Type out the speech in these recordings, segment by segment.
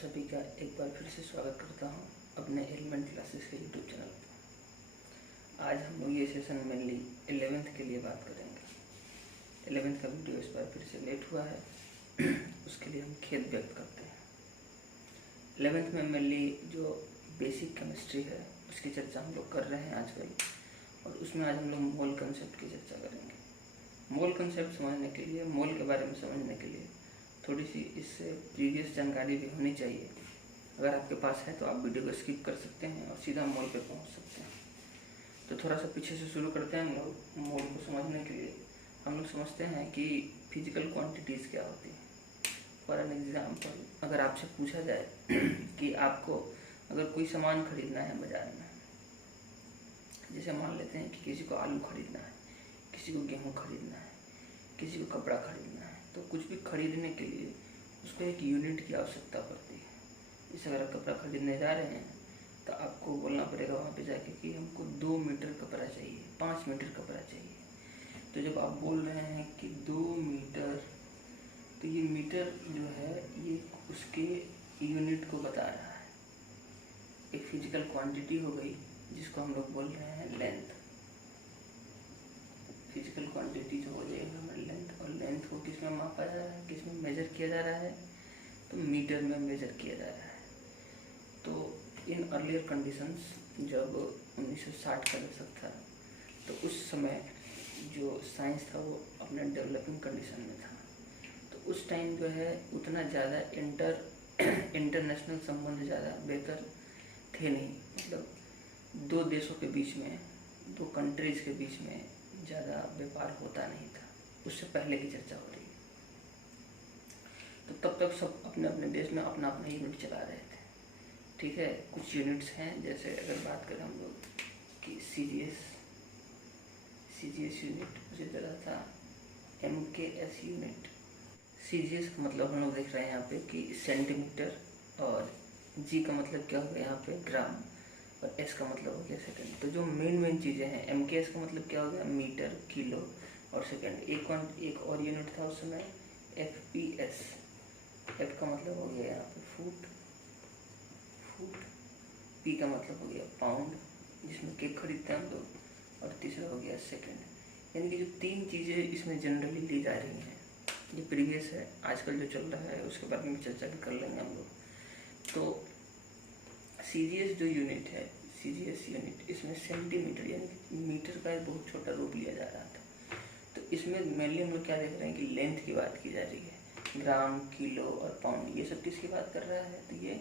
सभी का एक बार फिर से स्वागत करता हूं अपने एलिमेंट क्लासेस के यूट्यूब चैनल पर। आज हम लोग ये सेशन मेनली 11th के लिए बात करेंगे। 11th का वीडियो इस बार फिर से लेट हुआ है उसके लिए हम खेद व्यक्त करते हैं। 11th में मेनली जो बेसिक केमिस्ट्री है उसकी चर्चा हम लोग कर रहे हैं आजकल, और उसमें आज हम लोग मोल कंसेप्ट की चर्चा करेंगे। मोल कंसेप्ट समझने के लिए, मोल के बारे में समझने के लिए थोड़ी सी इससे प्रीवियस जानकारी भी होनी चाहिए। अगर आपके पास है तो आप वीडियो को स्किप कर सकते हैं और सीधा मोल पे पहुंच सकते हैं। तो थोड़ा सा पीछे से शुरू करते हैं हम लोग। मोल को समझने के लिए हम लोग समझते हैं कि फिजिकल क्वांटिटीज़ क्या होती हैं। फॉर एन एग्जाम्पल, अगर आपसे पूछा जाए कि आपको अगर कोई सामान खरीदना है बाजार में, जैसे मान लेते हैं कि किसी को आलू खरीदना है, किसी को गेहूँ खरीदना है, किसी को कपड़ा खरीदना है, तो कुछ भी खरीदने के लिए उसको एक यूनिट की आवश्यकता पड़ती है। जैसे अगर आप कपड़ा खरीदने जा रहे हैं तो आपको बोलना पड़ेगा वहाँ पे जाके कि हमको 2 मीटर कपड़ा चाहिए, 5 मीटर कपड़ा चाहिए। तो जब आप बोल रहे हैं कि 2 मीटर, तो ये मीटर जो है ये उसके यूनिट को बता रहा है। एक फिजिकल क्वांटिटी हो गई जिसको हम लोग बोल रहे हैं लेंथ। फिजिकल क्वांटिटी जो हो जाएगी हमारी लेंथ, और लेंथ को किस में मापा जा रहा है, किस में मेजर किया जा रहा है, तो मीटर में मेजर किया जा रहा है। तो इन अर्लियर कंडीशंस, जब 1960 का दशक था, तो उस समय जो साइंस था वो अपने डेवलपिंग कंडीशन में था। तो उस टाइम जो है उतना ज़्यादा इंटरनेशनल संबंध ज़्यादा बेहतर थे नहीं। मतलब दो देशों के बीच में, दो कंट्रीज़ के बीच में ज़्यादा व्यापार होता नहीं था। उससे पहले की चर्चा हो रही है। तो तब तक सब अपने अपने देश में अपना अपना यूनिट चला रहे थे। ठीक है, कुछ यूनिट्स हैं, जैसे अगर बात करें हम लोग कि सीजीएस यूनिट, उसी तरह था MKS यूनिट। सीजीएस का मतलब हम लोग देख रहे हैं यहाँ पे कि सेंटीमीटर, और जी का मतलब क्या हो गया यहाँ पे ग्राम, और एस का मतलब हो गया सेकंड। तो जो मेन चीज़ें हैं, MKS का मतलब क्या हो गया मीटर, किलो और सेकंड। एक और यूनिट था उस समय FPS। एफ का मतलब हो गया यहाँ पे फुट, पी का मतलब हो गया पाउंड, जिसमें केक खरीदते हैं हम लोग, और तीसरा हो गया सेकंड। यानी कि जो 3 चीज़ें इसमें जनरली ली जा रही हैं, ये प्रीवियस है, आजकल जो चल रहा है उसके बारे में चर्चा भी कर लेंगे हम लोग। तो सीजीएस जो यूनिट है, सीजीएस यूनिट, इसमें सेंटीमीटर यानी मीटर का एक बहुत छोटा रूप लिया जा रहा था। तो इसमें मेनली हम लोग क्या देख रहे हैं कि लेंथ की बात की जा रही है। ग्राम, किलो और पाउंड, ये सब किसकी बात कर रहा है, तो ये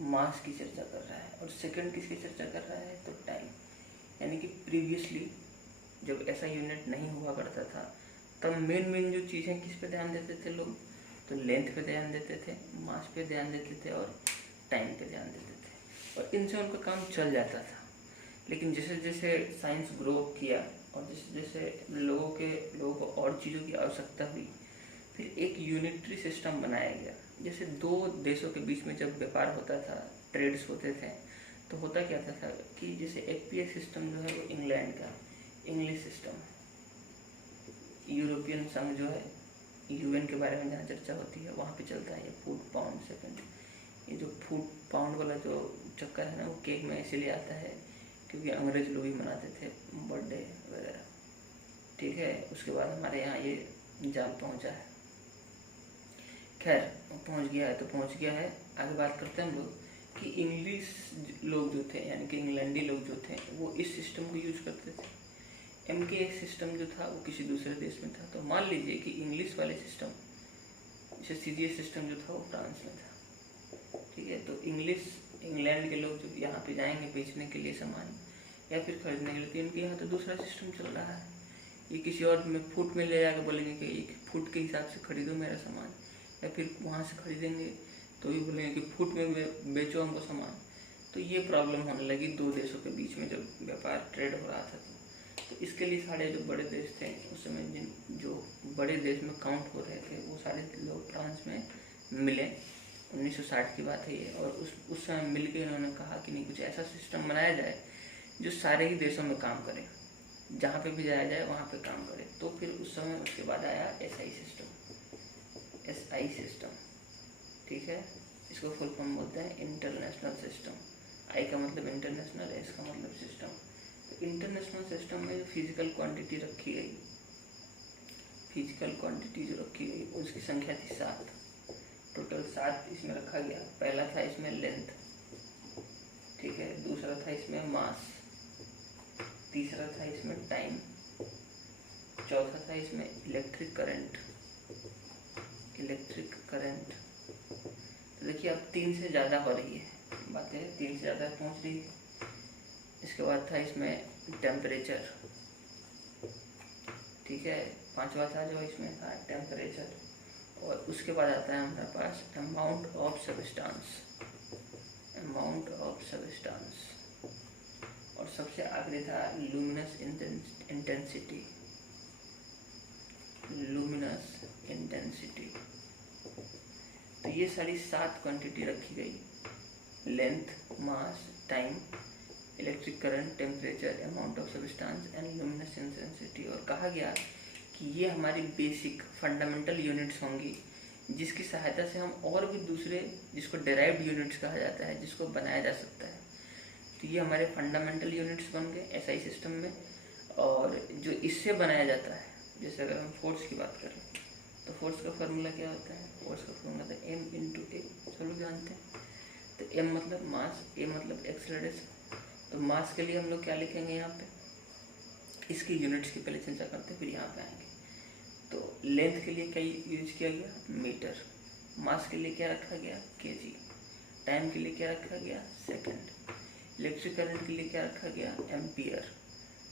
मास की चर्चा कर रहा है। और सेकंड किसकी चर्चा कर रहा है, तो टाइम। यानी कि प्रीवियसली जब ऐसा यूनिट नहीं हुआ करता था, तब मेन जो चीज़ें किस पे ध्यान देते थे लोग, तो लेंथ पे ध्यान देते थे, मास पे ध्यान देते थे और टाइम पे ध्यान देते थे, और इनसे उनका काम चल जाता था। लेकिन जैसे जैसे साइंस ग्रो किया और जैसे जैसे लोगों को और चीज़ों की आवश्यकता हुई, फिर एक यूनिटरी सिस्टम बनाया गया। जैसे 2 देशों के बीच में जब व्यापार होता था, ट्रेड्स होते थे, तो होता क्या था कि जैसे FPS सिस्टम जो है वो इंग्लैंड का, इंग्लिश सिस्टम, यूरोपियन संघ जो है, UN के बारे में जहाँ चर्चा होती है वहाँ पे चलता है ये फुट, पाउंड, सेकंड। ये जो फुट पाउंड वाला जो चक्कर है ना, वो केक में इसीलिए आता है क्योंकि अंग्रेज लोग ही मनाते थे बर्थडे वगैरह। ठीक है, उसके बाद हमारे यहाँ ये जाल पहुँचा है। खैर, पहुँच गया है तो पहुँच गया है। आगे बात करते हैं हम लोग कि इंग्लिश लोग जो थे, यानी कि इंग्लैंडी लोग जो थे, वो इस सिस्टम को यूज करते थे। MKS सिस्टम जो था वो किसी दूसरे देश में था। तो मान लीजिए कि इंग्लिश वाले सिस्टम, जैसे CGS सिस्टम जो था वो फ्रांस में था। ठीक है, तो इंग्लैंड के लोग जब यहाँ पे जाएंगे बेचने के लिए सामान या फिर खरीदने के लिए, तो इनके यहाँ तो दूसरा सिस्टम चल रहा है। ये किसी और में फुट में ले जाकर बोलेंगे कि एक फुट के हिसाब से खरीदो मेरा सामान, या फिर वहाँ से खरीदेंगे तो भी बोलेंगे कि फुट में बेचो हमको सामान। तो ये प्रॉब्लम होने लगी 2 देशों के बीच में जब व्यापार ट्रेड हो रहा था। तो इसके लिए सारे जो बड़े देश थे उस समय, जो बड़े देश में काउंट हो रहे थे, वो सारे लोग फ्रांस में मिले। 1960 की बात है ये। और उस समय मिल के उन्होंने कहा कि नहीं, कुछ ऐसा सिस्टम बनाया जाए जो सारे ही देशों में काम करे, जहाँ पे भी जाया जाए वहाँ पे काम करे। तो फिर उस समय उसके बाद आया SI सिस्टम। ठीक है, इसको फुल फॉर्म बोलते हैं इंटरनेशनल सिस्टम। आई का मतलब इंटरनेशनल है, इसका मतलब सिस्टम। तो इंटरनेशनल सिस्टम में जो फिजिकल क्वांटिटी रखी गई, फिजिकल क्वांटिटी जो रखी गई उसकी संख्या थी 7। टोटल 7 इसमें रखा गया। पहला था इसमें लेंथ, ठीक है, दूसरा था इसमें मास, तीसरा था इसमें टाइम, चौथा था इसमें इलेक्ट्रिक करंट। तो देखिए अब 3 से ज़्यादा हो रही है बातें, 3 से ज़्यादा पहुंच रही है। इसके बाद था इसमें टेम्परेचर, ठीक है, 5वां था जो इसमें था टेम्परेचर। और उसके बाद आता है हमारे पास अमाउंट ऑफ सब्सटेंस, और सबसे आखिरी था लुमिनस इंटेंसिटी। तो ये सारी 7 क्वांटिटी रखी गई, length, mass, time, electric current, temperature, amount of substance and luminous intensity. और कहा गया कि ये हमारी बेसिक फंडामेंटल यूनिट्स होंगी, जिसकी सहायता से हम और भी दूसरे, जिसको डेराइव्ड यूनिट्स कहा जाता है, जिसको बनाया जा सकता है। तो ये हमारे फंडामेंटल यूनिट्स बन गए एसआई सिस्टम में। और जो इससे बनाया जाता है, जैसे अगर हम फोर्स की बात करें तो फोर्स का फॉर्मूला क्या होता है? फोर्स का फॉर्मूला होता है m इंटू ए, सब लोग जानते हैं। तो m मतलब मास, a मतलब एक्सेलरेशन। तो मास के लिए हम लोग क्या लिखेंगे यहाँ पे? इसकी यूनिट्स की पहले चर्चा करते हैं, फिर यहाँ पे आएंगे। तो लेंथ के लिए क्या यूज किया गया? मीटर। मास के लिए क्या रखा गया? केजी। टाइम के लिए क्या रखा गया? सेकंड। इलेक्ट्रिक करंट के लिए क्या रखा गया? एम्पियर।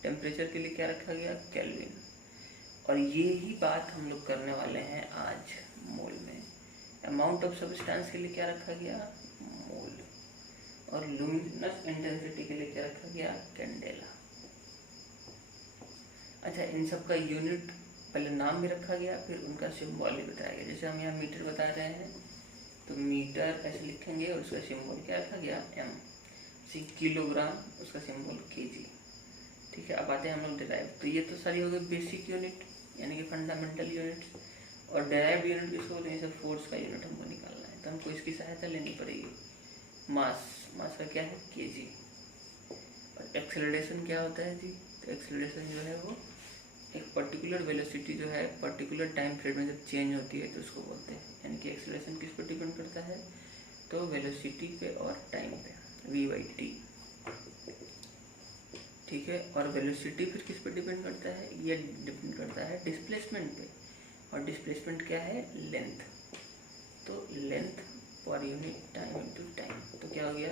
टेम्परेचर के लिए क्या रखा गया? केल्विन। और ये ही बात हम लोग करने वाले हैं आज मोल में। अमाउंट ऑफ सब्सटेंस के लिए क्या रखा गया? मोल। और लुमिनस इंटेंसिटी के लिए क्या रखा गया? कैंडेला। अच्छा, इन सब का यूनिट पहले नाम भी रखा गया, फिर उनका सिंबल भी बताया गया। जैसे हम यहाँ मीटर बता रहे हैं तो मीटर ऐसे लिखेंगे और उसका सिंबल क्या रखा गया? एम। किलोग्राम, उसका सिंबल केजी। ठीक है, अब आते हैं हम लोग डिराइव। तो ये तो सारी हो गई बेसिक यूनिट, यानी कि फंडामेंटल यूनिट। और डिराइव यूनिट किसको बोलते हैं? जैसे फोर्स का यूनिट हमको निकालना है तो हमको इसकी सहायता लेनी पड़ेगी। मास का क्या है? केजी। और एक्सेलरेशन क्या होता है जी? तो एक्सेलरेशन जो है वो एक पर्टिकुलर वेलोसिटी जो है पर्टिकुलर टाइम पीरियड में जब चेंज होती है तो उसको बोलते हैं। यानी कि एक्सेलरेशन किस पर डिपेंड करता है? तो वेलोसिटी पे और टाइम पे, v/t। ठीक है, और वेलोसिटी फिर किस पे डिपेंड करता है? ये डिपेंड करता है डिस्प्लेसमेंट पे। और डिस्प्लेसमेंट क्या है? लेंथ। तो length per unit time into time, तो क्या हो गया?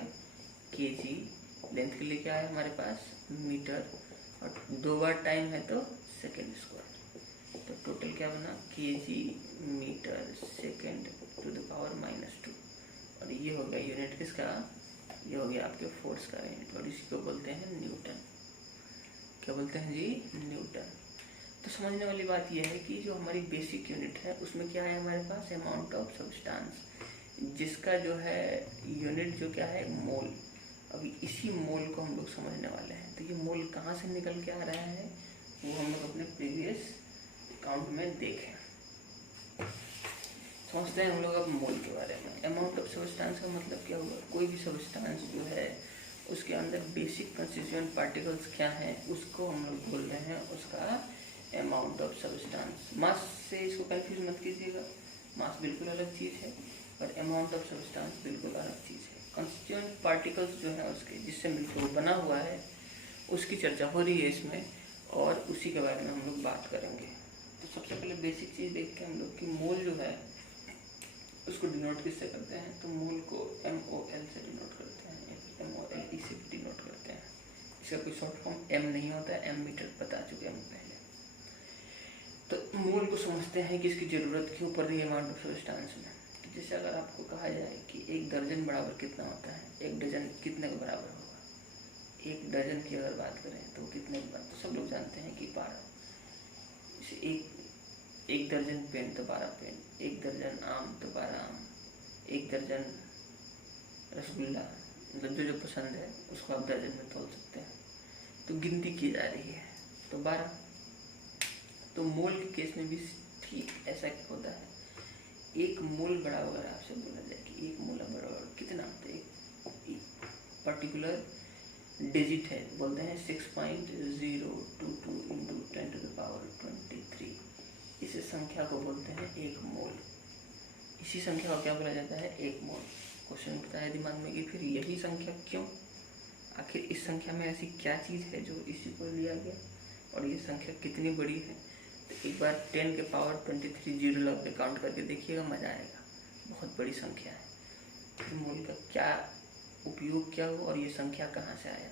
केजी। लेंथ के लिए क्या है हमारे पास? मीटर। और 2 बार टाइम है तो सेकेंड स्क्वायर। तो टोटल क्या बना? KG metre second to the power -2। और ये हो गया यूनिट किसका? ये हो गया आपके फोर्स का यूनिट। और इसी को बोलते हैं न्यूटन। क्या बोलते हैं जी? न्यूटन। तो समझने वाली बात यह है कि जो हमारी बेसिक यूनिट है उसमें क्या है हमारे पास? अमाउंट ऑफ सब्सटेंस, जिसका जो है यूनिट जो क्या है? मोल। अभी इसी मोल को हम लोग समझने वाले हैं। तो ये मोल कहाँ से निकल के आ रहा है वो हम लोग अपने प्रीवियस काउंट में देखें। समझते हैं हम लोग अब मोल के बारे में। अमाउंट ऑफ सब्सटेंस का मतलब क्या हुआ? कोई भी सब्सटेंस जो है उसके अंदर बेसिक कंस्टिट्यूएंट पार्टिकल्स क्या हैं उसको हम लोग बोल रहे हैं उसका अमाउंट ऑफ सब्सटेंस। मास से इसको कंफ्यूज मत कीजिएगा, मास बिल्कुल अलग चीज़ है और अमाउंट ऑफ सब्सटेंस बिल्कुल अलग चीज़ है। कंस्टिट्यूएंट पार्टिकल्स जो है उसके, जिससे मिलकर वो बना हुआ है, उसकी चर्चा हो रही है इसमें और उसी के बारे में हम लोग बात करेंगे। तो सबसे पहले बेसिक चीज़ देखते हैं हम लोग कि मोल जो है उसको डिनोट किससे करते हैं? तो मोल को MOL से डिनोट करते हैं, MOLE से डिनोट करते हैं। इसका कोई शॉर्ट फॉर्म M नहीं होता है, M मीटर बता चुके हम पहले। तो मोल को समझते हैं कि इसकी ज़रूरत क्यों पड़ रही है अमाउंट ऑफ सब्सटेंस में। जैसे अगर आपको कहा जाए कि 1 दर्जन बराबर कितना होता है, 1 डजन कितने के बराबर होगा? 1 डजन की अगर बात करें तो कितने के बराबर? तो सब लोग जानते हैं कि 12। एक दर्जन पेन तो 12 पेन, 1 दर्जन आम तो 12 आम, 1 दर्जन रसगुल्ला, मतलब जो जो पसंद है उसको आप दर्जन में तोल सकते हैं। तो गिनती की जा रही है तो 12। तो मोल के केस में भी ठीक ऐसा होता है। एक मोल बराबर आपसे बोला जाए कि एक मोल बराबर कितना होता है, एक पर्टिकुलर डिजिट है, बोलते हैं 6.022 इंटू 10⁻23। इस संख्या को बोलते हैं एक मोल। इसी संख्या को क्या बोला जाता है, एक मोल। क्वेश्चन उठता है दिमाग में कि फिर यही संख्या क्यों, आखिर इस संख्या में ऐसी क्या चीज़ है जो इसी को लिया गया और ये संख्या कितनी बड़ी है। तो एक बार 10⁻23 जीरो लगा के काउंट करके देखिएगा, मज़ा आएगा। बहुत बड़ी संख्या है। फिर मोल का क्या उपयोग क्या हो और ये संख्या कहाँ से आया।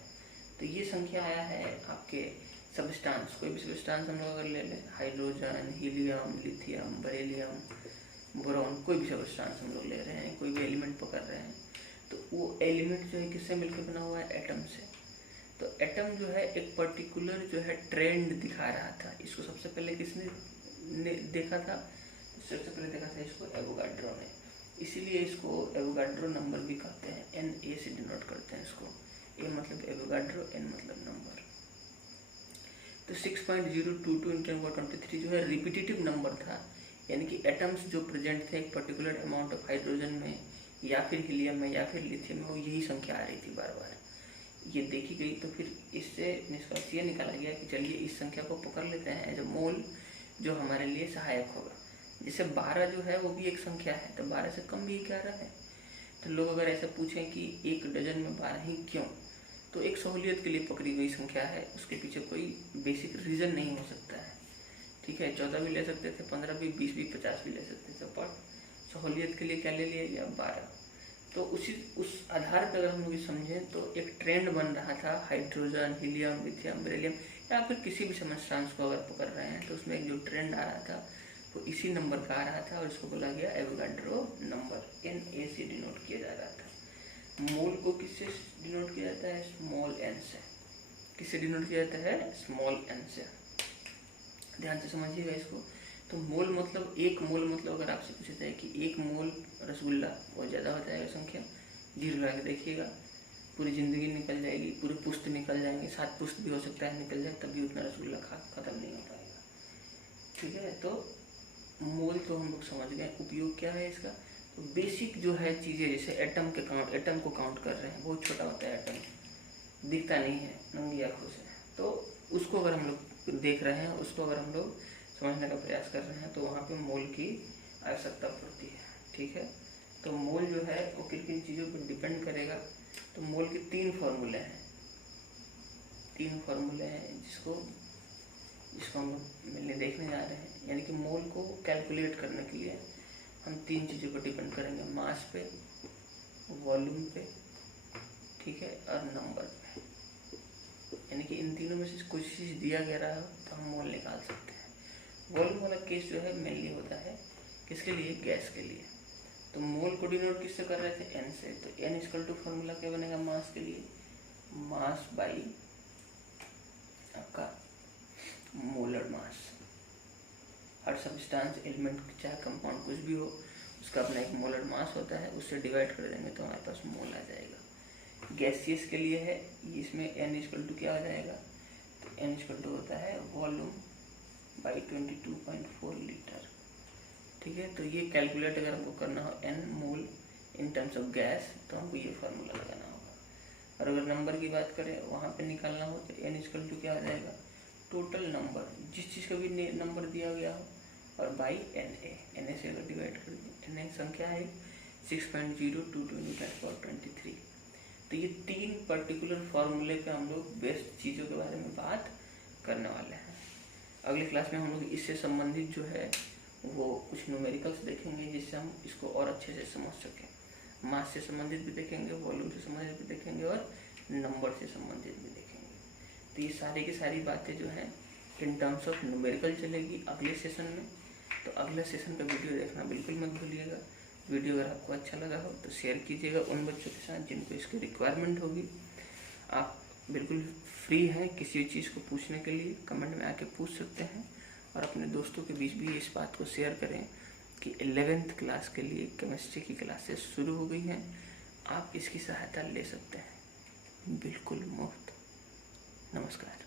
तो ये संख्या आया है आपके सबस्टांस, कोई भी सबस्टांस हम लोग अगर ले लें, hydrogen, helium, lithium, beryllium, boron, कोई भी सबस्टांस हम लोग ले रहे हैं, कोई भी एलिमेंट पकड़ रहे हैं, तो वो एलिमेंट जो है किससे मिलकर बना हुआ है, एटम से। तो एटम जो है एक पर्टिकुलर जो है ट्रेंड दिखा रहा था। इसको सबसे पहले किसने देखा था, सबसे पहले देखा था इसको एवोगाड्रो ने। इसीलिए इसको एवोगाड्रो नंबर भी कहते हैं, Na से डिनोट करते हैं इसको। ए मतलब एवोगाड्रो, एन मतलब नंबर। तो 6.022 इंटू 10⁻23 जो है रिपीटेटिव नंबर था, यानी कि एटम्स जो प्रेजेंट थे एक पर्टिकुलर अमाउंट ऑफ हाइड्रोजन में या फिर हीलियम में या फिर लिथियम में, वो यही संख्या आ रही थी बार बार। ये देखी गई तो फिर इससे निष्कर्ष ये निकाला गया कि चलिए इस संख्या को पकड़ लेते हैं एज अ मोल, जो हमारे लिए सहायक होगा। जैसे 12 जो है वो भी एक संख्या है, तो 12 से कम भी 11 है। तो लोग अगर ऐसा पूछें कि एक डजन में 12 ही क्यों, तो एक सहूलियत के लिए पकड़ी गई संख्या है, उसके पीछे कोई बेसिक रीज़न नहीं हो सकता है। ठीक है, 14 भी ले सकते थे, 15 भी, 20 भी, 50 भी ले सकते थे, पर सहूलियत के लिए क्या ले लिया गया, 12। तो उस आधार पर अगर हम लोग समझें तो एक ट्रेंड बन रहा था, हाइड्रोजन, हीलियम, लिथियम, बेरिलियम या फिर किसी भी सबस्टांस को अगर पकड़ रहे हैं तो उसमें एक जो ट्रेंड आ रहा था वो इसी नंबर का आ रहा था और इसको बोला गया एवोगाड्रो नंबर, Na से डिनोट किया जा रहा था। मोल को किससे डिनोट किया जाता है, स्मॉल एन से। किससे डिनोट किया जाता है, स्मॉल एन से। ध्यान से समझिएगा इसको। तो मोल मतलब, एक मोल मतलब अगर आपसे पूछा जाए कि एक मोल रसगुल्ला, बहुत ज़्यादा हो जाएगा संख्या, जीरो लगा के देखिएगा, पूरी ज़िंदगी निकल जाएगी, पूरी पुश्त निकल जाएंगे, 7 पुश्त भी हो सकता है निकल जाए, तभी उतना रसगुल्ला खत्म नहीं हो पाएगा। ठीक है, तो मोल तो हम लोग समझ गए। उपयोग क्या है इसका, तो बेसिक जो है चीज़ें, जैसे एटम को काउंट कर रहे हैं, बहुत छोटा होता है एटम, दिखता नहीं है नंगी आँखों से, तो उसको अगर हम लोग देख रहे हैं, उसको अगर हम लोग समझने का प्रयास कर रहे हैं, तो वहाँ पे मोल की आवश्यकता पड़ती है। ठीक है, तो मोल जो है वो किन किन चीज़ों पर डिपेंड करेगा। तो मोल के 3 फार्मूले हैं, जिसको हम मिलने देखने जा रहे हैं। यानी कि मोल को कैलकुलेट करने के लिए हम 3 चीज़ों पर डिपेंड करेंगे, मास पे, वॉल्यूम पे, ठीक है, और नंबर पे। यानी कि इन तीनों में से कुछ चीज़ दिया गया रहा तो हम मोल निकाल सकते हैं। वॉल्यूम वाला केस जो है मेनली होता है किसके लिए, गैस के लिए। तो मोल को डिनोट किससे कर रहे थे, एन से। तो एन इक्वल टू फॉर्मूला क्या बनेगा मास के लिए, मास बाई आपका मोलर मास। हर सब्सटेंस, एलिमेंट, चाहे कंपाउंड कुछ भी हो, उसका अपना एक मोलर मास होता है, उससे डिवाइड कर देंगे तो हमारे पास मोल आ जाएगा। गैसियस के लिए है, इसमें एन इक्वल टू क्या हो जाएगा, तो एन इक्वल टू होता है वॉल्यूम बाई 22.4 लीटर। ठीक है, तो ये कैलकुलेट अगर हमको करना हो n mole in terms of gas, तो हमको ये फार्मूला लगाना होगा। और अगर नंबर की बात करें, वहाँ पे निकालना हो तो एन इक्वल टू क्या हो जाएगा, टोटल नंबर, जिस चीज़ का भी नंबर दिया गया हो, और बाई Na से अगर डिवाइड कर दें, Na संख्या है 6.022 इंटू 10⁻23। तो ये 3 पर्टिकुलर फार्मूले पे हम लोग बेस्ट चीज़ों के बारे में बात करने वाले हैं। अगली क्लास में हम लोग इससे संबंधित जो है वो कुछ न्यूमेरिकल्स देखेंगे, जिससे हम इसको और अच्छे से समझ सकें। मास से संबंधित भी देखेंगे, वॉल्यूम से संबंधित भी देखेंगे और नंबर से संबंधित भी देखेंगे। तो ये सारी की सारी बातें जो हैं इन टर्म्स ऑफ न्यूमेरिकल चलेगी अगले सेशन में। तो अगले सेशन का वीडियो देखना बिल्कुल मत भूलिएगा। वीडियो अगर आपको अच्छा लगा हो तो शेयर कीजिएगा उन बच्चों के साथ जिनको इसकी रिक्वायरमेंट होगी। आप बिल्कुल फ्री हैं किसी चीज़ को पूछने के लिए, कमेंट में आके पूछ सकते हैं। और अपने दोस्तों के बीच भी इस बात को शेयर करें कि 11th क्लास के लिए केमिस्ट्री की क्लासेस शुरू हो गई हैं, आप इसकी सहायता ले सकते हैं बिल्कुल मुफ्त। नमस्कार।